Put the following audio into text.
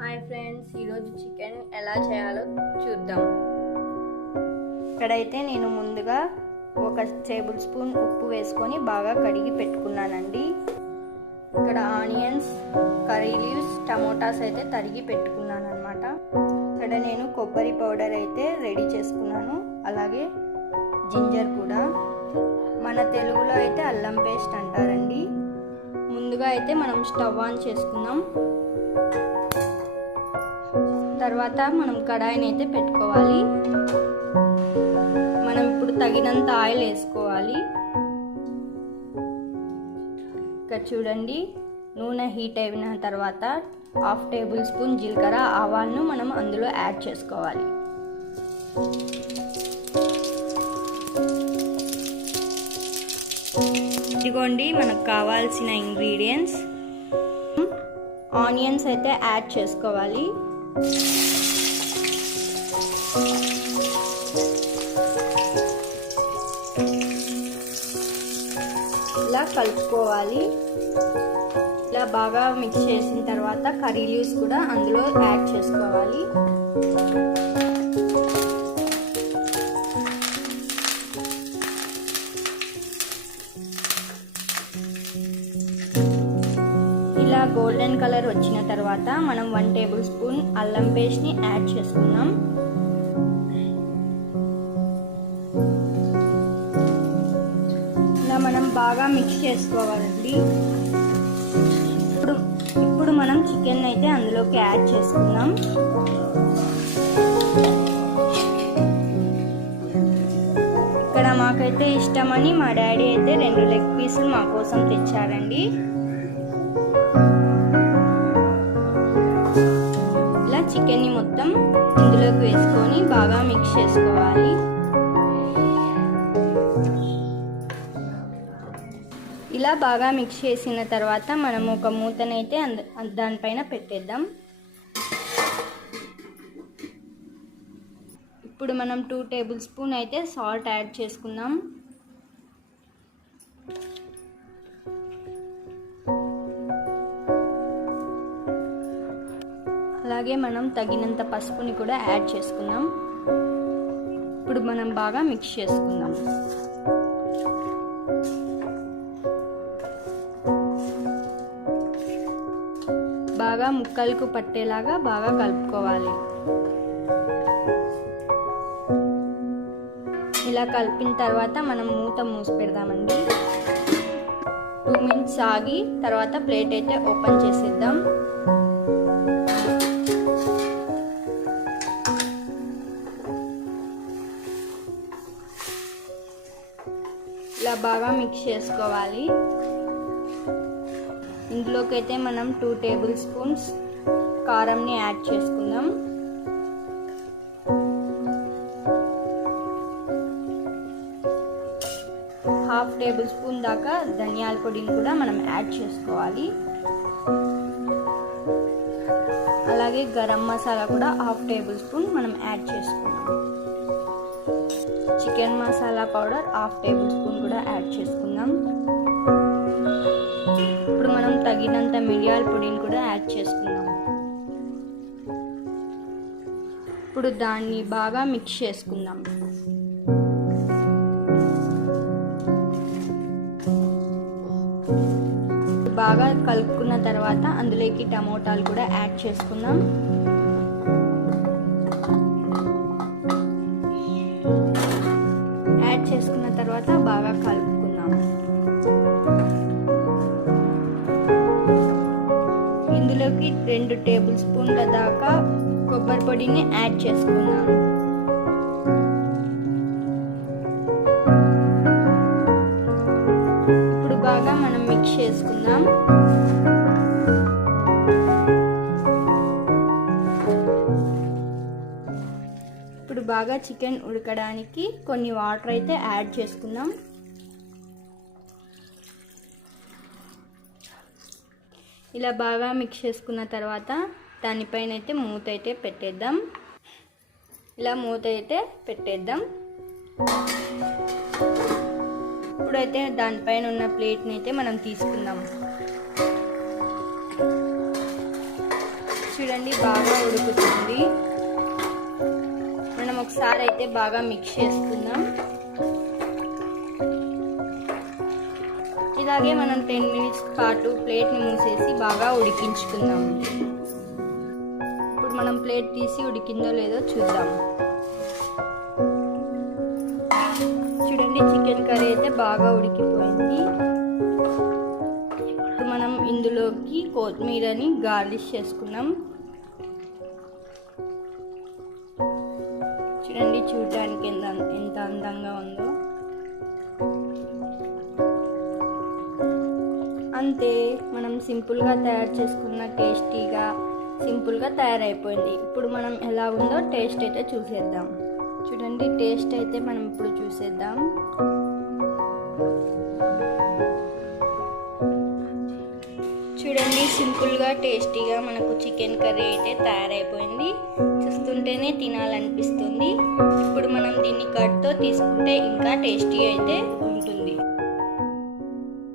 Hi friends, ఈరోజు chicken ఎలా చేయాలో చూద్దాం. ఇక్కడైతే నేను ముందుగా 1 టేబుల్ స్పూన్ ఉప్పు వేసుకొని బాగా కడిగి పెట్టుకున్నానండి. ఇక్కడ ఆనియన్స్, కర్రీ లీవ్స్, టమోటాస్ అయితే తరిగి పెట్టుకున్నాను అనమాట. ఇక్కడ నేను కొబ్బరి పౌడర్ అయితే రెడీ చేసుకున్నాను, అలాగే జింజర్ కూడా. మన తెలుగులో అయితే అల్లం పేస్ట్ అంటారండి. ముందుగా అయితే మనం స్టవ్ ఆన్ చేసుకుందాం. తర్వాత మనం కడాయిని అయితే పెట్టుకోవాలి. మనం ఇప్పుడు తగినంత ఆయిల్ వేసుకోవాలి. ఇక్కడ చూడండి, నూనె హీట్ అయిన తర్వాత 1/2 టేబుల్ స్పూన్ జీలకర్ర, ఆవాలను మనం అందులో యాడ్ చేసుకోవాలి. ఇదిగోండి మనకు కావాల్సిన ఇంగ్రీడియంట్స్. ఆనియన్స్ అయితే యాడ్ చేసుకోవాలి. ఇలా కలుపుకోవాలి. ఇలా బాగా మిక్స్ చేసిన తర్వాత కర్రీ లీవ్స్ కూడా అందులో యాడ్ చేసుకోవాలి. ఇలా గోల్డెన్ కలర్ వచ్చిన తర్వాత మనం 1 టేబుల్ స్పూన్ అల్లం పేస్ట్ని యాడ్ చేసుకున్నాం. ఇలా మనం బాగా మిక్స్ చేసుకోవాలండి. ఇప్పుడు మనం చికెన్ అయితే అందులోకి యాడ్ చేసుకుందాం. ఇక్కడ మాకైతే ఇష్టమని మా డాడీ అయితే 2 లెగ్ పీసులు మా కోసం తెచ్చారండి. చికెన్ని మొత్తం ఇందులోకి వేసుకొని బాగా మిక్స్ చేసుకోవాలి. ఇలా బాగా మిక్స్ చేసిన తర్వాత మనం ఒక మూతనైతే దానిపైన పెట్టేద్దాం. ఇప్పుడు మనం 2 టేబుల్ స్పూన్ అయితే సాల్ట్ యాడ్ చేసుకుందాం. అలాగే మనం తగినంత పసుపుని కూడా యాడ్ చేసుకుందాం. ఇప్పుడు మనం బాగా మిక్స్ చేసుకుందాం. బాగా ముక్కలకు పట్టేలాగా బాగా కలుపుకోవాలి. ఇలా కలిపిన తర్వాత మనం మూత మూసి పెడదామండి. 2 మినిట్స్ ఆగి తర్వాత ప్లేట్ అయితే ఓపెన్ చేసేద్దాం. ఇలా బాగా మిక్స్ చేసుకోవాలి. ఇందులోకి అయితే మనం 2 టేబుల్ స్పూన్స్ కారంని యాడ్ చేసుకుందాం. హాఫ్ టేబుల్ స్పూన్ దాకా ధనియాల పొడిని కూడా మనం యాడ్ చేసుకోవాలి. అలాగే గరం మసాలా కూడా 1/2 టేబుల్ స్పూన్ మనం యాడ్ చేసుకుందాం. Chicken masala powder 1/2 table spoon కూడా యాడ్ చేసుకుందాం. ఇప్పుడు మనం తగినంత మిరియాల పొడిని కూడా యాడ్ చేసుకుందాం. ఇప్పుడు దాన్ని బాగా మిక్స్ చేసుకుందాం. బాగా కలుపుకున్న తర్వాత అందులోకి టమోటాలు కూడా యాడ్ చేసుకుందాం. యాడ్ చేసుకున్న తర్వాత బాగా కలుపుకుందాం. ఇందులోకి 2 టేబుల్ స్పూన్ల దాకా కొబ్బరి పొడిని యాడ్ చేసుకుందాం. ఇప్పుడు బాగా మనం మిక్స్ చేసుకుందాం. ఇప్పుడు బాగా చికెన్ ఉడకడానికి కొన్ని వాటర్ అయితే యాడ్ చేసుకుందాం. ఇలా బాగా మిక్స్ చేసుకున్న తర్వాత దానిపైన అయితే మూత అయితే పెట్టేద్దాం. ఇలా మూత అయితే పెట్టేద్దాం. ఇప్పుడైతే దానిపైన ఉన్న ప్లేట్ని అయితే మనం తీసుకుందాం. చూడండి బాగా ఉడుకుతుంది. మనం ఒకసారి అయితే బాగా మిక్స్ చేసుకుందాం. ఇలాగే మనం 10 మినిట్స్ పాటు ప్లేట్ని మూసేసి బాగా ఉడికించుకుందాం. ఇప్పుడు మనం ప్లేట్ తీసి ఉడికిందో లేదో చూద్దాం. చూడండి చికెన్ కర్రీ అయితే బాగా ఉడికిపోయింది. ఇప్పుడు మనం ఇందులోకి కొత్తిమీరని గార్నిష్ చేసుకున్నాం. చూడండి చూడడానికి ఎంత అందంగా ఉందో. అంతే, మనం సింపుల్గా తయారు చేసుకున్న టేస్టీగా సింపుల్గా తయారైపోయింది. ఇప్పుడు మనం ఎలా ఉందో టేస్ట్ అయితే చూసేద్దాం. చూడండి టేస్ట్ అయితే మనం ఇప్పుడు చూసేద్దాం. చూడండి సింపుల్గా టేస్టీగా మనకు చికెన్ కర్రీ అయితే తయారైపోయింది. చూస్తుంటేనే తినాలనిపిస్తుంది. ఇప్పుడు మనం దీన్ని కట్తో తీసుకుంటే ఇంకా టేస్టీ అయితే